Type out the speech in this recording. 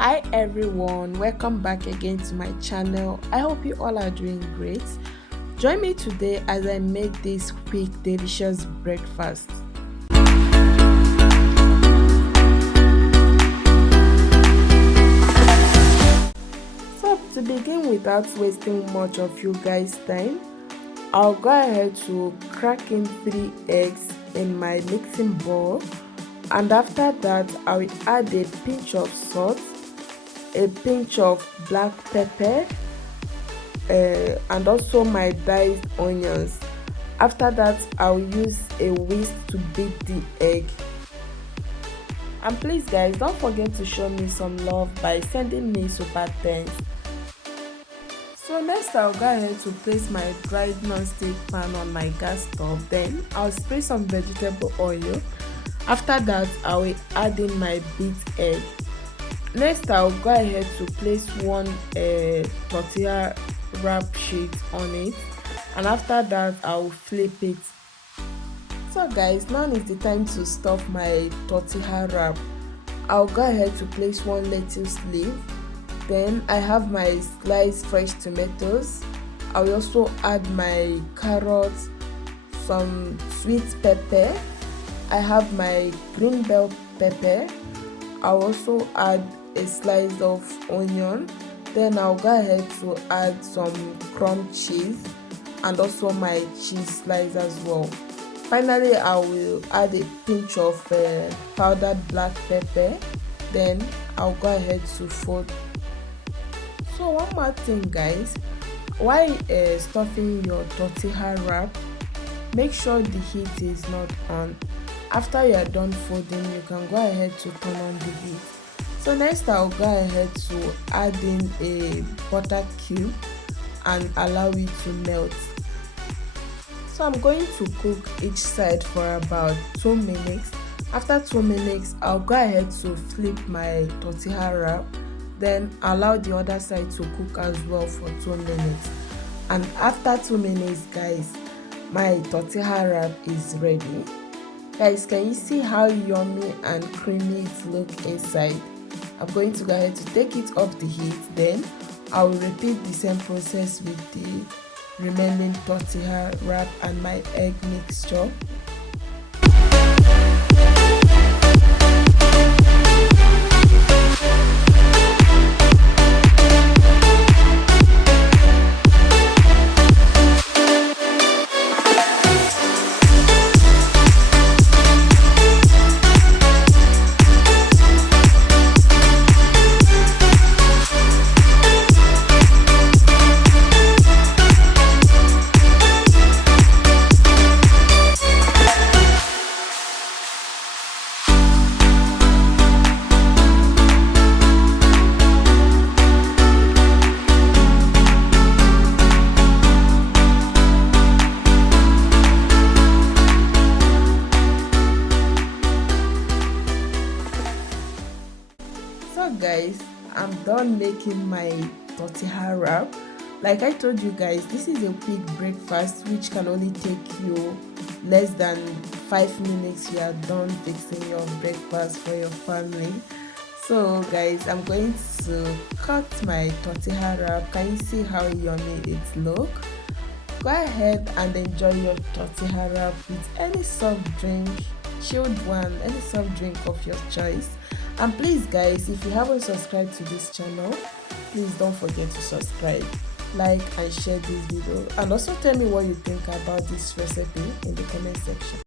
Hi everyone, welcome back again to my channel. I hope you all are doing great. Join me today as I make this quick delicious breakfast. So to begin, without wasting much of you guys time, I'll go ahead to crack in 3 eggs in my mixing bowl, and after that I will add a pinch of salt, a pinch of black pepper, and also my diced onions. After that I'll use a whisk to beat the egg. And please guys, don't forget to show me some love by sending me super thanks. So next I'll go ahead to place my dried non-stick pan on my gas stove. Then I'll spray some vegetable oil. After that I will add in my beat egg. Next I'll go ahead to place one tortilla wrap sheet on it, and after that I'll flip it. So guys, now is the time to stuff my tortilla wrap. I'll go ahead to place one lettuce leaf. Then I have my sliced fresh tomatoes. I will also add my carrots, some sweet pepper. I have my green bell pepper. I'll also add a slice of onion. Then I'll go ahead to add some crumb cheese and also my cheese slice as well. Finally, I will add a pinch of powdered black pepper. Then I'll go ahead to fold. So one more thing guys, while stuffing your tortilla wrap, make sure the heat is not on. After you are done folding, you can go ahead to turn on the heat. So next I'll go ahead to add in a butter cube and allow it to melt. So I'm going to cook each side for about 2 minutes. After 2 minutes, I'll go ahead to flip my tortilla wrap. Then allow the other side to cook as well for 2 minutes. And after 2 minutes guys, my tortilla wrap is ready. Guys, can you see how yummy and creamy it looks inside? I'm going to go ahead to take it off the heat. Then I will repeat the same process with the remaining tortilla wrap and my egg mixture. So guys, I'm done making my tortilla wrap. Like I told you guys, this is a quick breakfast which can only take you less than 5 minutes. You are done fixing your breakfast for your family. So guys, I'm going to cut my tortilla wrap. Can you see how yummy it looks? Go ahead and enjoy your tortilla wrap with any soft drink, chilled one, any soft drink of your choice. And please guys, if you haven't subscribed to this channel, please don't forget to subscribe, like and share this video, and also tell me what you think about this recipe in the comment section.